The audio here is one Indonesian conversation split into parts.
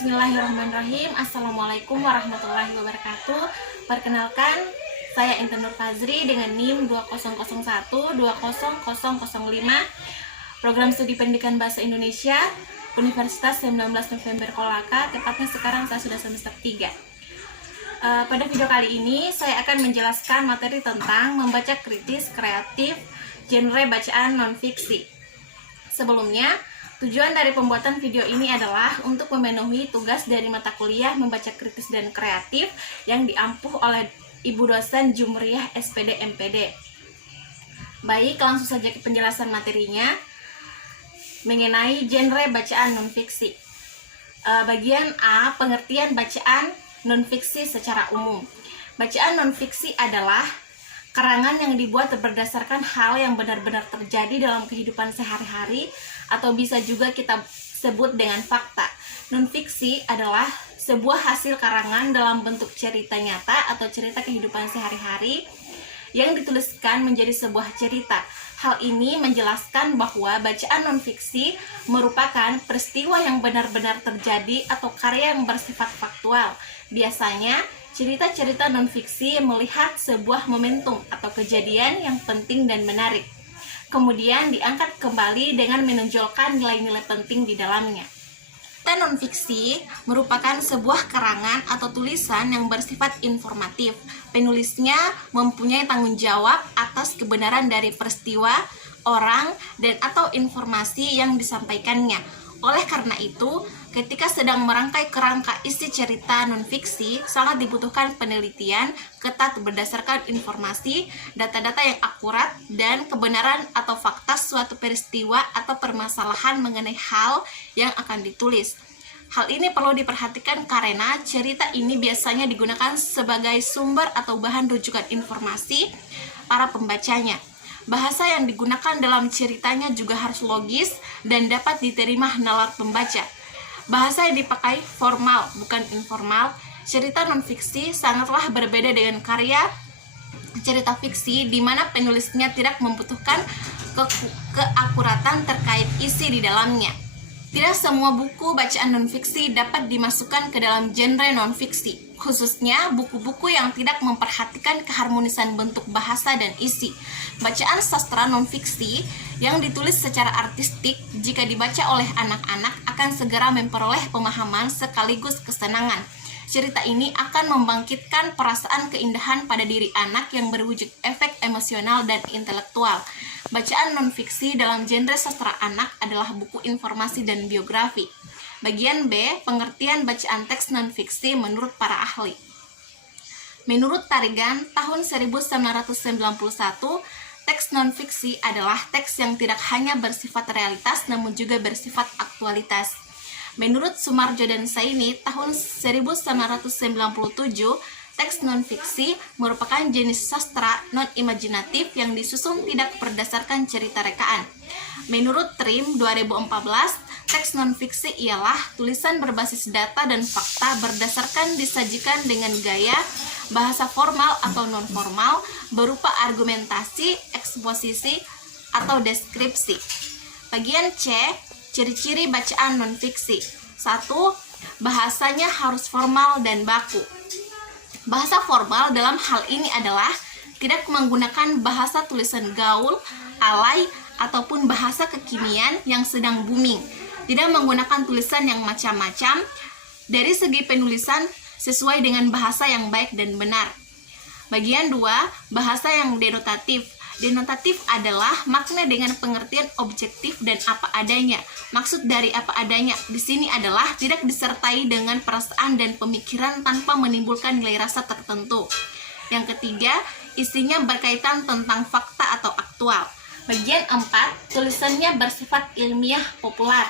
Bismillahirrahmanirrahim. Assalamualaikum warahmatullahi wabarakatuh. Perkenalkan, saya Intan Nur Fazri dengan NIM 2001-20005, Program Studi Pendidikan Bahasa Indonesia, Universitas 19 November Kolaka. Tepatnya sekarang saya sudah semester 3. Pada video kali ini saya akan menjelaskan materi tentang membaca kritis, kreatif, genre bacaan non-fiksi. Sebelumnya, tujuan dari pembuatan video ini adalah untuk memenuhi tugas dari mata kuliah membaca kritis dan kreatif yang diampuh oleh Ibu dosen Jumriyah SPD MPD. Baik, langsung saja ke penjelasan materinya mengenai genre bacaan non-fiksi. Bagian A, pengertian bacaan non-fiksi secara umum. Bacaan non-fiksi adalah karangan yang dibuat berdasarkan hal yang benar-benar terjadi dalam kehidupan sehari-hari, atau bisa juga kita sebut dengan fakta. Non-fiksi adalah sebuah hasil karangan dalam bentuk cerita nyata atau cerita kehidupan sehari-hari yang dituliskan menjadi sebuah cerita. Hal ini menjelaskan bahwa bacaan non-fiksi merupakan peristiwa yang benar-benar terjadi atau karya yang bersifat faktual. Biasanya, cerita-cerita non-fiksi melihat sebuah momentum atau kejadian yang penting dan menarik, kemudian diangkat kembali dengan menonjolkan nilai-nilai penting di dalamnya. Cerita non-fiksi merupakan sebuah karangan atau tulisan yang bersifat informatif. Penulisnya mempunyai tanggung jawab atas kebenaran dari peristiwa, orang, dan atau informasi yang disampaikannya. Oleh karena itu, ketika sedang merangkai kerangka isi cerita non-fiksi, sangat dibutuhkan penelitian ketat berdasarkan informasi, data-data yang akurat, dan kebenaran atau fakta suatu peristiwa atau permasalahan mengenai hal yang akan ditulis. Hal ini perlu diperhatikan karena cerita ini biasanya digunakan sebagai sumber atau bahan rujukan informasi para pembacanya. Bahasa yang digunakan dalam ceritanya juga harus logis dan dapat diterima nalar pembaca. Bahasa yang dipakai formal, bukan informal. Cerita non-fiksi sangatlah berbeda dengan karya cerita fiksi, di mana penulisnya tidak membutuhkan keakuratan terkait isi di dalamnya. Tidak semua buku bacaan non-fiksi dapat dimasukkan ke dalam genre non-fiksi, khususnya buku-buku yang tidak memperhatikan keharmonisan bentuk bahasa dan isi. Bacaan sastra non-fiksi yang ditulis secara artistik, jika dibaca oleh anak-anak akan segera memperoleh pemahaman sekaligus kesenangan. Cerita ini akan membangkitkan perasaan keindahan pada diri anak yang berwujud efek emosional dan intelektual. Bacaan non-fiksi dalam genre sastra anak adalah buku informasi dan biografi. Bagian B, pengertian bacaan teks non-fiksi menurut para ahli. Menurut Tarigan, tahun 1991, teks non-fiksi adalah teks yang tidak hanya bersifat realitas namun juga bersifat aktualitas. Menurut Sumarjo dan Saini, tahun 1997, teks non-fiksi merupakan jenis sastra non-imajinatif yang disusun tidak berdasarkan cerita rekaan. Menurut Trim 2014, teks non-fiksi ialah tulisan berbasis data dan fakta berdasarkan disajikan dengan gaya bahasa formal atau non-formal berupa argumentasi, eksposisi, atau deskripsi. Bagian C, ciri-ciri bacaan non-fiksi. 1. Bahasanya harus formal dan baku. Bahasa formal dalam hal ini adalah tidak menggunakan bahasa tulisan gaul, alay, ataupun bahasa kekinian yang sedang booming. Tidak menggunakan tulisan yang macam-macam. Dari segi penulisan sesuai dengan bahasa yang baik dan benar. Bagian 2, bahasa yang denotatif. Denotatif adalah makna dengan pengertian objektif dan apa adanya. Maksud dari apa adanya di sini adalah tidak disertai dengan perasaan dan pemikiran tanpa menimbulkan nilai rasa tertentu. Yang ketiga, isinya berkaitan tentang fakta atau aktual. Bagian 4, tulisannya bersifat ilmiah populer.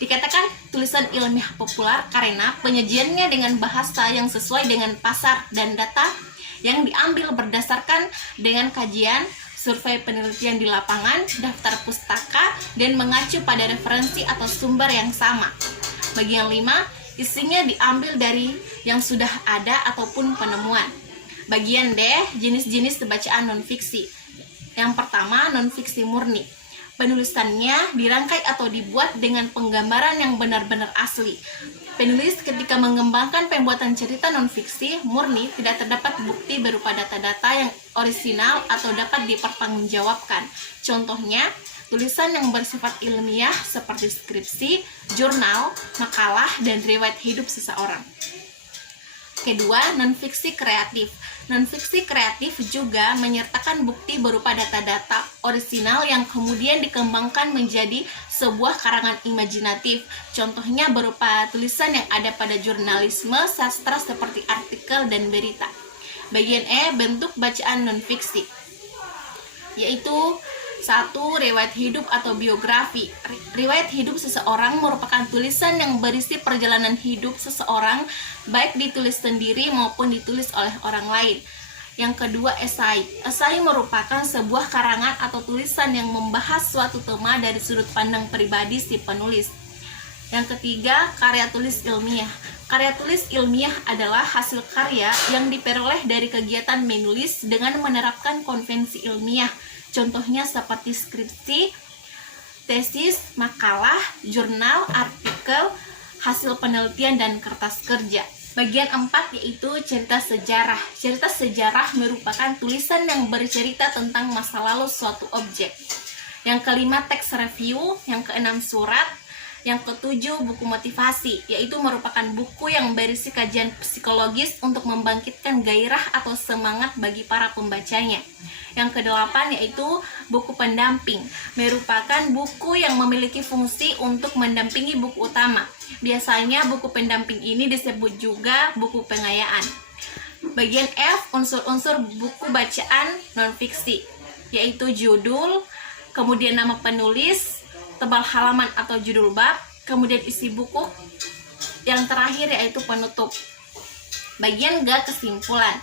Dikatakan tulisan ilmiah populer karena penyajiannya dengan bahasa yang sesuai dengan pasar dan data yang diambil berdasarkan dengan kajian, survei penelitian di lapangan, daftar pustaka, dan mengacu pada referensi atau sumber yang sama. Bagian 5, isinya diambil dari yang sudah ada ataupun penemuan. Bagian D, jenis-jenis bacaan non-fiksi. Yang pertama, non-fiksi murni. Penulisannya dirangkai atau dibuat dengan penggambaran yang benar-benar asli. Penulis ketika mengembangkan pembuatan cerita non-fiksi murni tidak terdapat bukti berupa data-data yang orisinal atau dapat dipertanggungjawabkan. Contohnya, tulisan yang bersifat ilmiah seperti skripsi, jurnal, makalah, dan riwayat hidup seseorang. Kedua, non-fiksi kreatif. Non-fiksi kreatif juga menyertakan bukti berupa data-data orisinal yang kemudian dikembangkan menjadi sebuah karangan imajinatif. Contohnya berupa tulisan yang ada pada jurnalisme sastra seperti artikel dan berita. Bagian E, bentuk bacaan non-fiksi, yaitu 1. Riwayat hidup atau biografi. Riwayat hidup seseorang merupakan tulisan yang berisi perjalanan hidup seseorang, baik ditulis sendiri maupun ditulis oleh orang lain. Yang kedua, esai. Esai merupakan sebuah karangan atau tulisan yang membahas suatu tema dari sudut pandang pribadi si penulis. Yang ketiga, karya tulis ilmiah. Karya tulis ilmiah adalah hasil karya yang diperoleh dari kegiatan menulis dengan menerapkan konvensi ilmiah. Contohnya seperti skripsi, tesis, makalah, jurnal, artikel, hasil penelitian, dan kertas kerja. Bagian 4 yaitu cerita sejarah. Cerita sejarah merupakan tulisan yang bercerita tentang masa lalu suatu objek. Yang kelima, teks review. Yang keenam, surat. Yang ketujuh, buku motivasi, yaitu merupakan buku yang berisi kajian psikologis untuk membangkitkan gairah atau semangat bagi para pembacanya. Yang kedelapan yaitu buku pendamping, merupakan buku yang memiliki fungsi untuk mendampingi buku utama. Biasanya buku pendamping ini disebut juga buku pengayaan. Bagian F, unsur-unsur buku bacaan non-fiksi, yaitu judul, kemudian nama penulis, tebal halaman atau judul bab, kemudian isi buku, yang terakhir yaitu penutup. Bagian G, kesimpulan.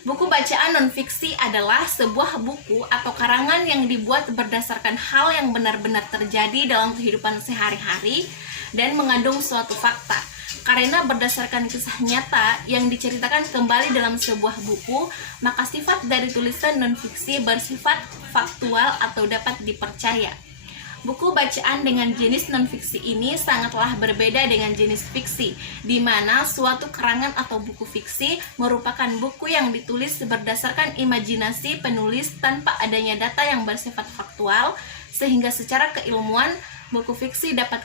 Buku bacaan non-fiksi adalah sebuah buku atau karangan yang dibuat berdasarkan hal yang benar-benar terjadi dalam kehidupan sehari-hari dan mengandung suatu fakta. Karena berdasarkan kisah nyata yang diceritakan kembali dalam sebuah buku, maka sifat dari tulisan non-fiksi bersifat faktual atau dapat dipercaya. Buku bacaan dengan jenis non-fiksi ini sangatlah berbeda dengan jenis fiksi, di mana suatu karangan atau buku fiksi merupakan buku yang ditulis berdasarkan imajinasi penulis tanpa adanya data yang bersifat faktual, sehingga secara keilmuan buku fiksi dapat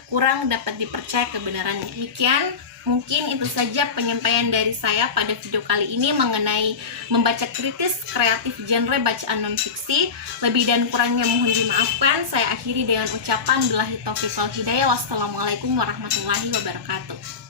dipercaya kebenarannya. Demikian, mungkin itu saja penyampaian dari saya pada video kali ini mengenai membaca kritis kreatif genre bacaan non-fiksi. Lebih dan kurangnya mohon dimaafkan. Saya akhiri dengan ucapan billahi taufiq wal hidayah. Wassalamualaikum warahmatullahi wabarakatuh.